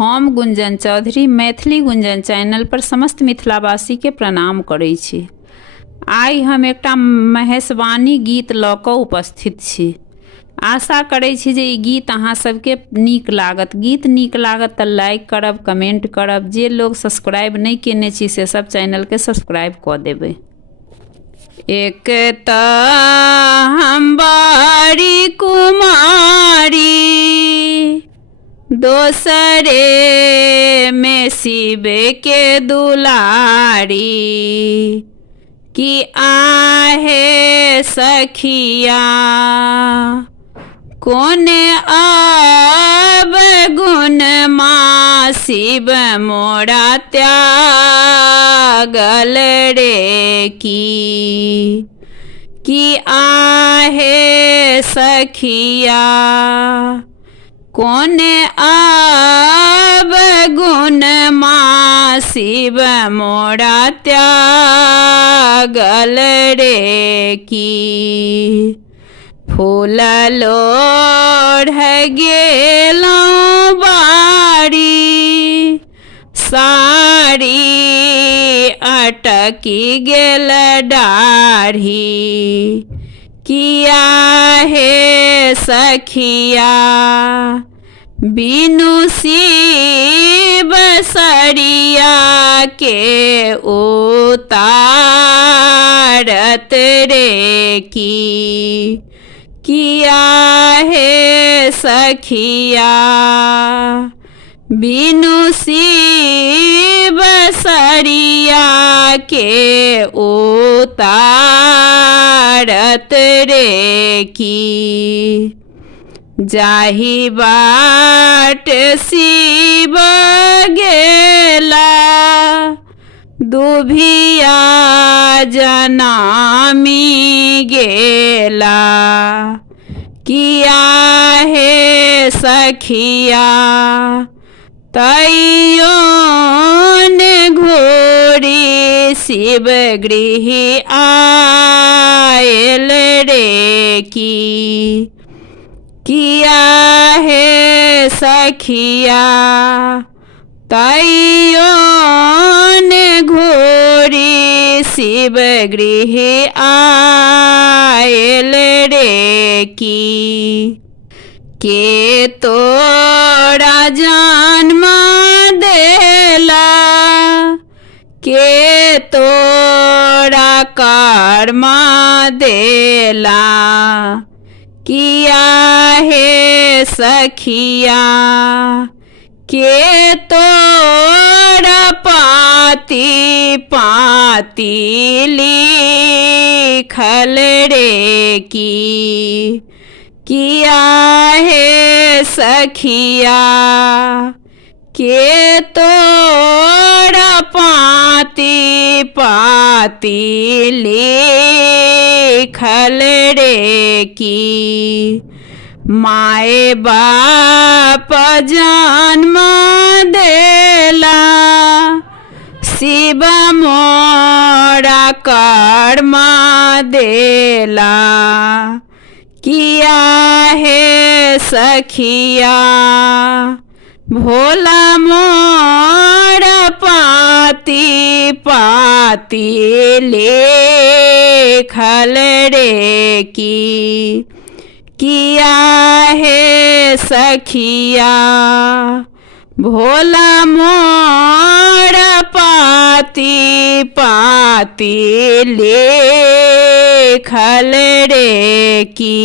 हम गुंजन चौधरी मैथिली गुंजन चैनल पर समस्त मिथिलावासी के प्रणाम करै छी। आइ हम एकटा महेशवाणी गीत लऽ कऽ उपस्थित छी। आशा करै छी जे ई गीत अहाँ सबके नीक लागत। गीत नीक लागत तऽ लाइक करब, कमेंट करब। जे लोग सब्सक्राइब नहीं केने छी से सब चैनल के सब्सक्राइब कऽ देबै। एक तऽ हम बारी कुमारी, दोसरे में शिव के दुलारी, कि आहे सखिया कोने अब गुण माँ शिव मोरा त्यागल रे, कि आहे सखिया कोने अब गुण माँ शिव मोरा त्यागल रे, की फूल लोढ़ गेलौं बारी, साड़ी अटकी गेल डाढ़ी, किया हे सखिया बिनु शिव सरिया के उतारत रे, की किया हे सखिया बिनु शिव सरिया के उतारत रे, की जाहि बाट शिव गेला दुभिया जनामी गेला, किया हे सखिया तैयों घोरी शिव गृह आयल रे, की किया हे सखिया तैयों घोरी शिव गृह आयल रे, की के तोरा जन्म देला, के तोरा कर्म देला, किया हे सखिया के तोरा पाती पाती लिखल रे, की किया हे सखिया के तोरा पाती पाती लिखल रे, की माए बाप जन्म देला, शिव मोरा कर्म देला, किया हे सखिया भोला मोरा पाती पाती लिखल रे, की किया हे सखिया भोला मोरा पाती पाती लिखल रे, की